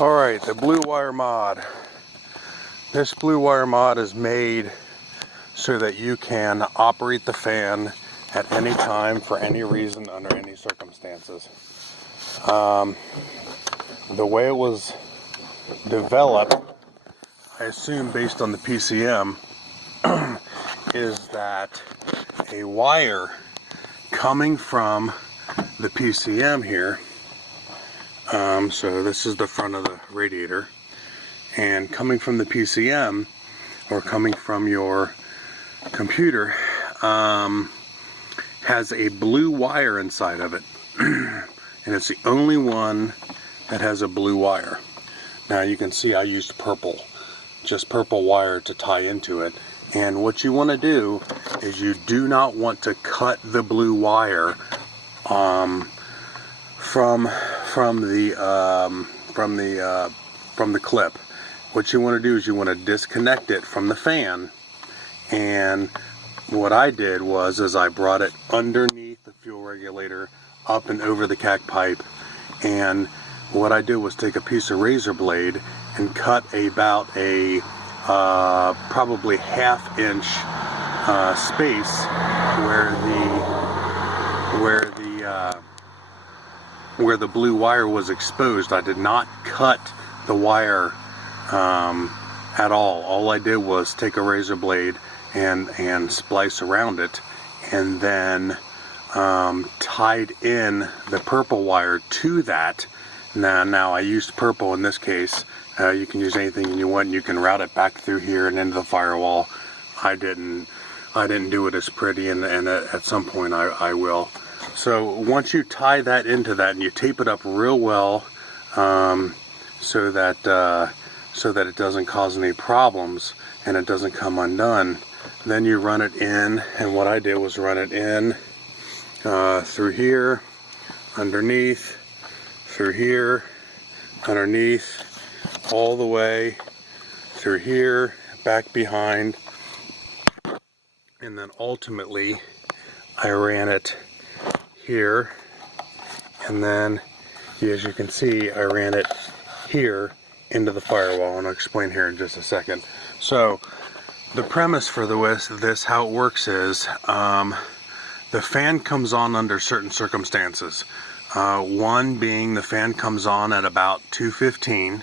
Alright, the Blue Wire mod. This Blue Wire mod is made so that you can operate the fan at any time, for any reason, under any circumstances. The way it was developed, I assume based on the PCM, is that a wire coming from the PCM here, so this is the front of the radiator, and coming from the PCM, or coming from your computer, has a blue wire inside of it. And it's the only one that has a blue wire. Now you can see I used purple, just purple wire to tie into it. And what you want to do is you do not want to cut the blue wire from the clip. What you want to do is you want to disconnect it from the fan. And what I did was I brought it underneath the fuel regulator, up and over the CAC pipe, and what I did was take a piece of razor blade and cut about a probably ½ inch space where the blue wire was exposed. I did not cut the wire at all. All I did was take a razor blade and splice around it, and then tied in the purple wire to that. Now I used purple in this case. You can use anything you want. You can route it back through here and into the firewall. I didn't do it as pretty, and at some point I will. So once you tie that into that and you tape it up real well, so that it doesn't cause any problems and it doesn't come undone, then you run it in. And what I did was run it in through here, underneath, through here, underneath, all the way through here, back behind, and then ultimately I ran it here, and then as you can see I ran it here into the firewall, and I'll explain here in just a second. So the premise for this, how it works is, the fan comes on under certain circumstances. One being the fan comes on at about 215,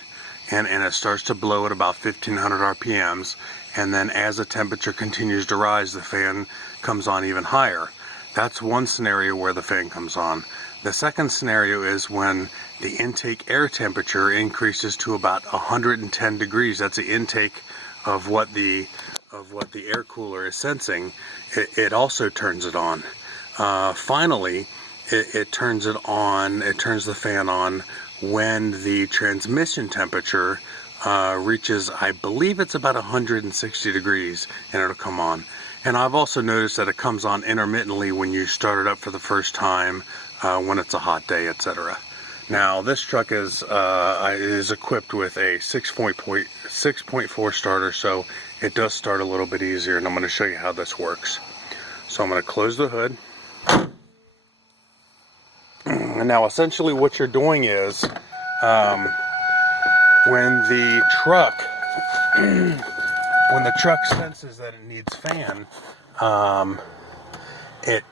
and it starts to blow at about 1500 RPMs, and then as the temperature continues to rise, the fan comes on even higher. That's one scenario where the fan comes on. The second scenario is when the intake air temperature increases to about 110 degrees. That's the intake of what the air cooler is sensing. It also turns it on. Finally, it turns it on. It turns the fan on when the transmission temperature reaches, I believe it's about 160 degrees, and it'll come on. And I've also noticed that it comes on intermittently when you start it up for the first time, when it's a hot day, etc. Now this truck is equipped with a 6.4 starter, so it does start a little bit easier, and I'm going to show you how this works. So I'm going to close the hood. And now essentially what you're doing is, when the truck senses that it needs fan, it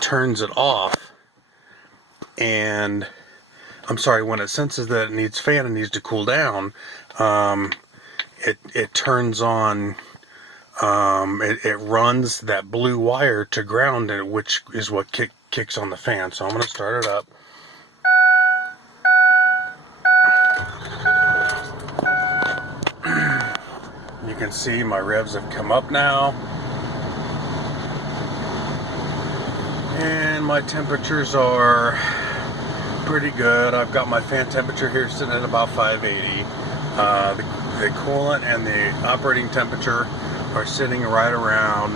turns it off. And I'm sorry, when it senses that it needs fan and needs to cool down, it turns on. It runs that blue wire to ground, which is what kicks on the fan. So I'm going to start it up. You can see my revs have come up now, and my temperatures are pretty good. I've got my fan temperature here sitting at about 580. The coolant and the operating temperature are sitting right around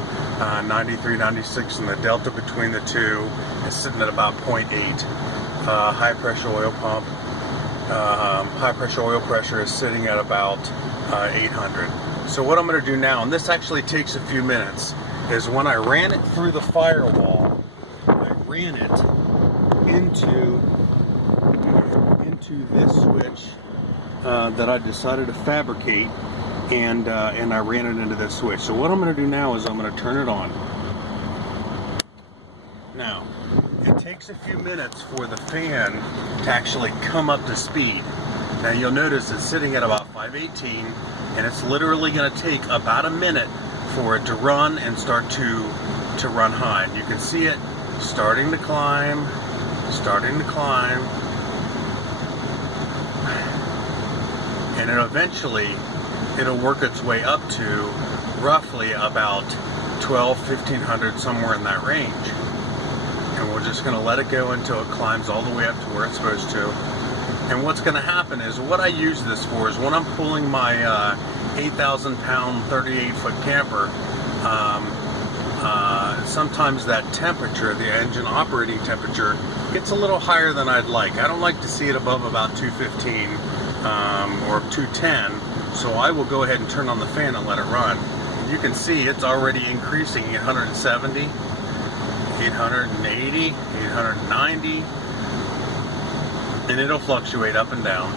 93, 96, and the delta between the two is sitting at about 0.8. High pressure oil pump, high pressure oil pressure is sitting at about 800. So what I'm going to do now, and this actually takes a few minutes, is when I ran it through the firewall, I ran it into this switch that I decided to fabricate, and I ran it into this switch. So what I'm going to do now is I'm going to turn it on. Now, it takes a few minutes for the fan to actually come up to speed. Now you'll notice it's sitting at about 518, and it's literally going to take about a minute for it to run and start to run high. And you can see it starting to climb, and it'll work its way up to roughly about 1500, somewhere in that range. And we're just going to let it go until it climbs all the way up to where it's supposed to. And what's going to happen is, what I use this for is when I'm pulling my 8,000 pound 38 foot camper, sometimes that temperature, the engine operating temperature, gets a little higher than I'd like. I don't like to see it above about 215 or 210, so I will go ahead and turn on the fan and let it run. You can see it's already increasing, 870, 880, 890, and it'll fluctuate up and down.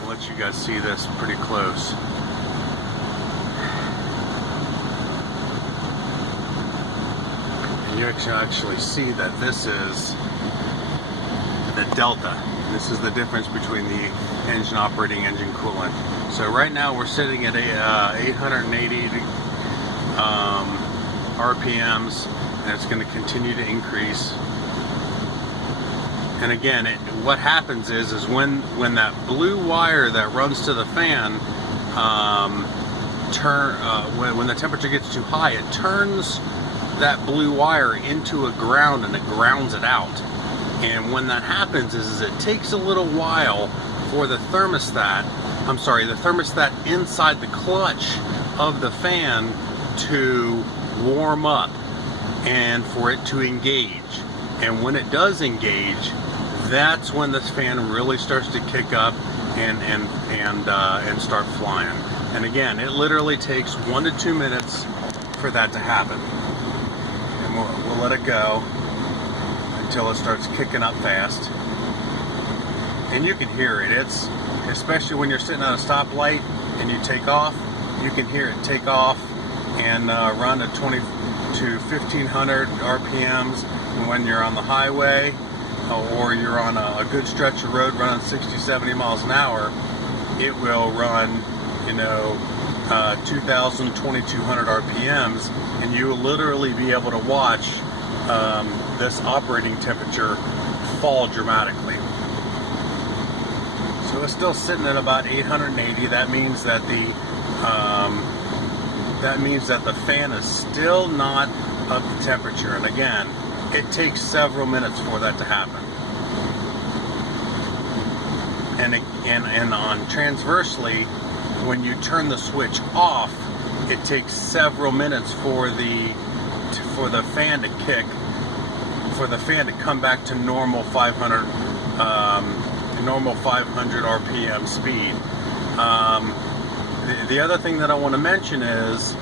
I'll let you guys see this pretty close. You can actually see that this is the delta. This is the difference between the engine operating, engine coolant. So right now we're sitting at 880 RPMs, and it's going to continue to increase. And again, what happens is when that blue wire that runs to the fan when the temperature gets too high, it turns that blue wire into a ground, and it grounds it out. And when that happens is it takes a little while for the thermostat inside the clutch of the fan to warm up and for it to engage. And when it does engage, that's when this fan really starts to kick up and start flying. And again, it literally takes 1 to 2 minutes for that to happen. And we'll let it go until it starts kicking up fast. And you can hear it. It's, especially when you're sitting at a stoplight and you take off, you can hear it take off and run at 20 to 1500 RPMs. And when you're on the highway or you're on a good stretch of road running 60, 70 miles an hour, it will run, 2000, 2200 RPMs, and you will literally be able to watch this operating temperature fall dramatically. So it's still sitting at about 880. That means that the fan is still not up to temperature. And again, it takes several minutes for that to happen. And on transversely, when you turn the switch off, it takes several minutes for the fan to kick, for the fan to come back to normal 500 RPM speed. The other thing that I want to mention is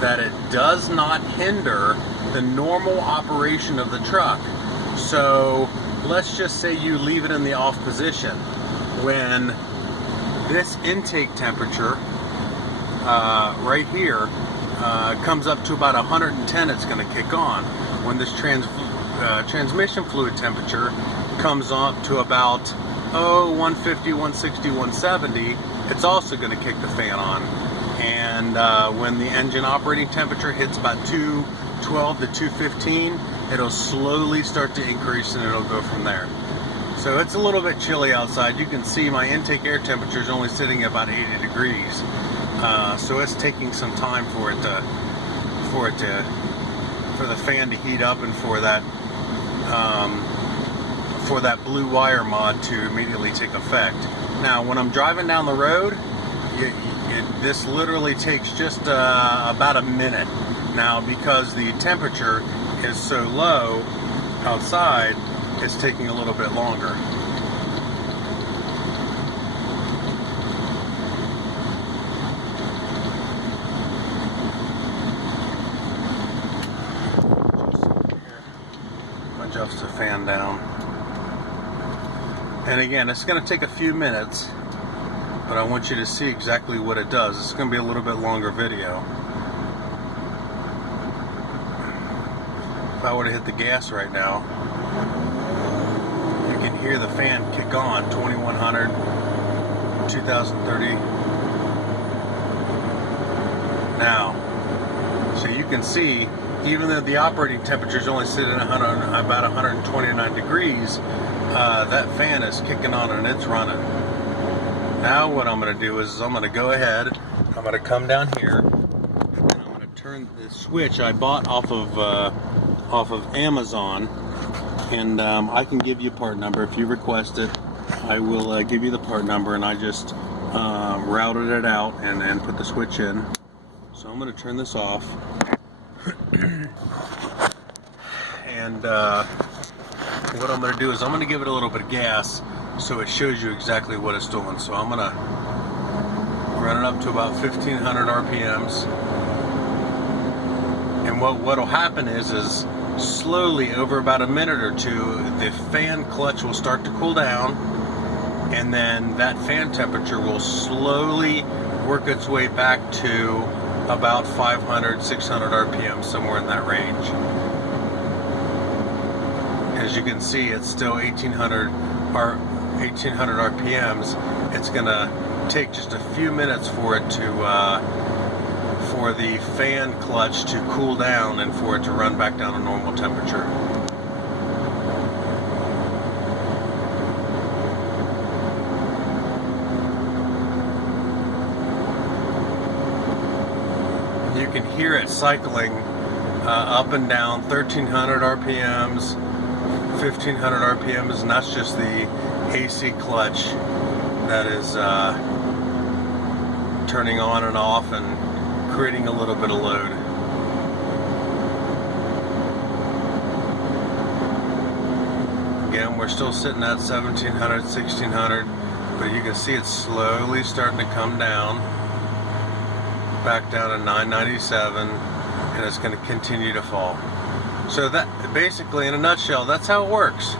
that it does not hinder the normal operation of the truck. So let's just say you leave it in the off position. When this intake temperature right here comes up to about 110, it's going to kick on. When this transmission fluid temperature comes up to about 150, 160, 170, it's also going to kick the fan on. And when the engine operating temperature hits about 212 to 215, it'll slowly start to increase, and it'll go from there. So it's a little bit chilly outside. You can see my intake air temperature is only sitting at about 80 degrees. So it's taking some time for the fan to heat up, and for that blue wire mod to immediately take effect. Now, when I'm driving down the road, this literally takes just about a minute. Now, because the temperature is so low outside, it's taking a little bit longer. Adjust the fan down. And again, it's going to take a few minutes, but I want you to see exactly what it does. It's going to be a little bit longer video. If I were to hit the gas right now, you can hear the fan kick on. 2100, 2030. Now, so you can see, even though the operating temperature is only sitting at about 129 degrees, that fan is kicking on and it's running. Now what I'm going to do is I'm going to go ahead, I'm going to come down here, and I'm going to turn the switch I bought off of Amazon, and I can give you a part number if you request it. I will give you the part number, and I just routed it out and put the switch in. So I'm going to turn this off. And what I'm going to do is I'm going to give it a little bit of gas so it shows you exactly what it's doing. So I'm going to run it up to about 1500 RPMs. And what'll happen is slowly over about a minute or two, the fan clutch will start to cool down, and then that fan temperature will slowly work its way back to about 500, 600 RPM, somewhere in that range. As you can see, it's still 1800 RPMs. It's gonna take just a few minutes for it to for the fan clutch to cool down and for it to run back down to normal temperature. You can hear it cycling up and down 1300 RPMs, 1500 RPMs, and that's just the AC clutch that is turning on and off and creating a little bit of load. Again, we're still sitting at 1700, 1600, but you can see it's slowly starting to come down, back down to 997, and it's going to continue to fall. So that, basically, in a nutshell, that's how it works.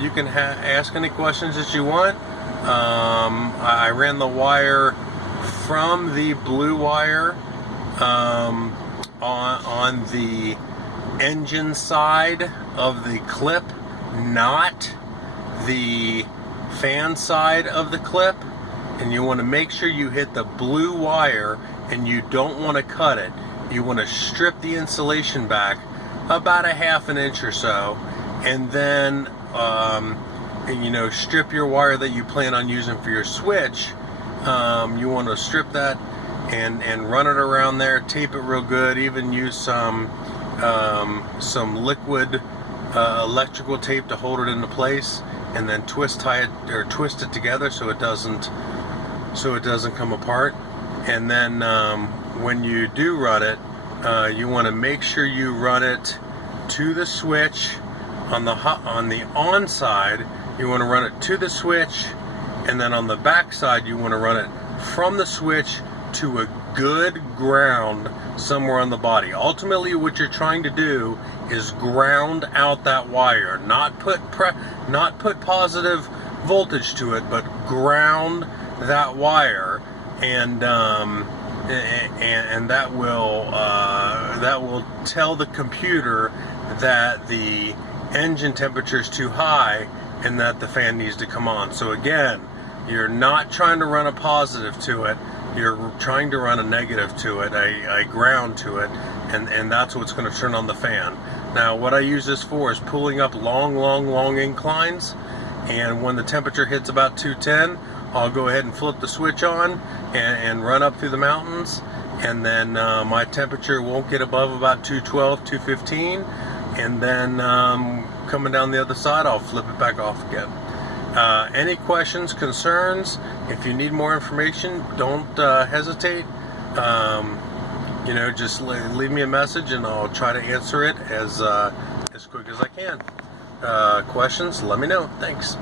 You can ask any questions that you want. I ran the wire from the blue wire on the engine side of the clip, not the fan side of the clip. And you want to make sure you hit the blue wire, and you don't want to cut it. You want to strip the insulation back about a half an inch or so, and then strip your wire that you plan on using for your switch. You want to strip that and run it around there, tape it real good, even use some liquid electrical tape to hold it into place, and then twist it together so it doesn't come apart. And then when you do run it, you want to make sure you run it to the switch on the on side. You want to run it to the switch, and then on the back side you want to run it from the switch to a good ground somewhere on the body. Ultimately, what you're trying to do is ground out that wire, not put positive voltage to it, but ground that wire, and that will tell the computer that the engine temperature is too high and that the fan needs to come on. So again, you're not trying to run a positive to it, you're trying to run a negative to it, a ground to it, and that's what's going to turn on the fan. Now what I use this for is pulling up long inclines, and when the temperature hits about 210, I'll go ahead and flip the switch on and run up through the mountains, and then my temperature won't get above about 212, 215, and then coming down the other side, I'll flip it back off again. Any questions, concerns, if you need more information, don't hesitate. Just leave me a message and I'll try to answer it as quick as I can. Questions, let me know. Thanks.